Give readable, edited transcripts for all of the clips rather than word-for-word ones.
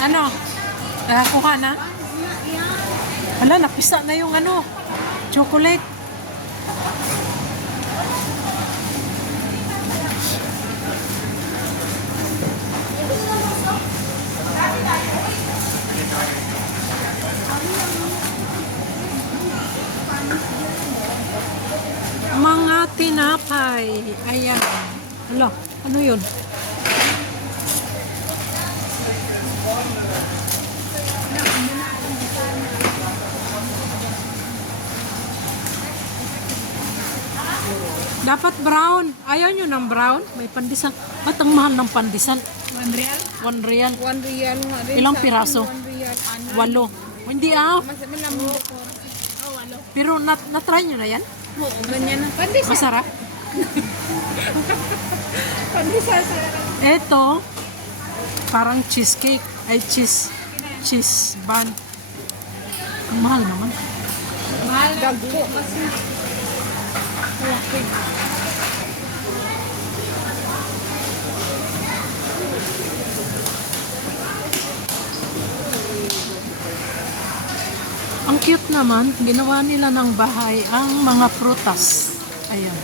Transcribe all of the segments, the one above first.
Ano? Nakakuha na? Wala, napisa na yung ano, chocolate. Mga tinapay. Ayan. Hala, ano yun? Dapat brown. Ayaw nyo ng brown? May pandesal. Ba't ang mahal ng pandesal? 1 real? 1 real. 1 real nga rin. Ilang Sa piraso? akin, 1 real. 8. Hindi ah. Mas malambot ko. Oh, walo. Pero na-try nyo na yan? Oo, ganyan ang pandesal. Masarap. Pandesal sa Ito, parang cheesecake. Ay, cheese bun. Ang mahal naman. mahal. Dagko kasi. Okay. Ang cute naman, ginawa nila ng bahay ang mga prutas. Ayan.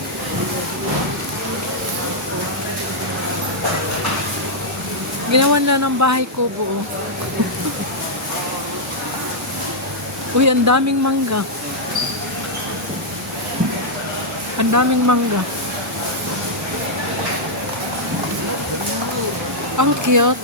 Ginawa nila ng bahay ko buo. Uy, ang daming mangga. Ang daming mangga. Ang cute.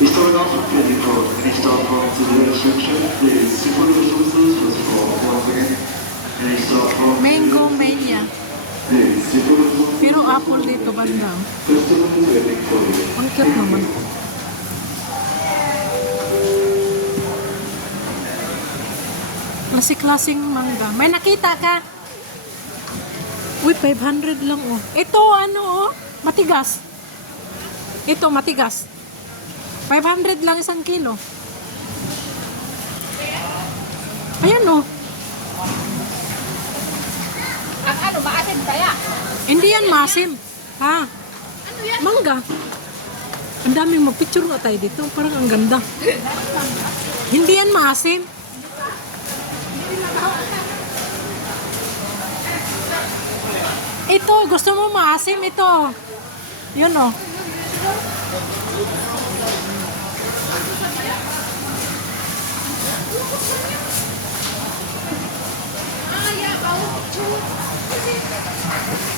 We started off with 24. Any start from to the reception, please. Super resources was for once again. Any start from Mango mania. please. Super resources. Pero apple dito banda. Festival to the Victoria. Ang cute naman. Klase-klaseng mangga. May nakita ka? Uy, 500 lang oh. Ito ano oh, matigas. Ito matigas. 500 lang isang kilo. Ayan oh. Ang ano, maasin kaya? Hindi yan masim. Ha? Ano yan? Mangga. Ang daming magpicture nga tayo dito. Parang ang ganda. Hindi yan maasim. Ito, gusto mo maasim? Ito. Yun oh. Ah, yeah, bawang.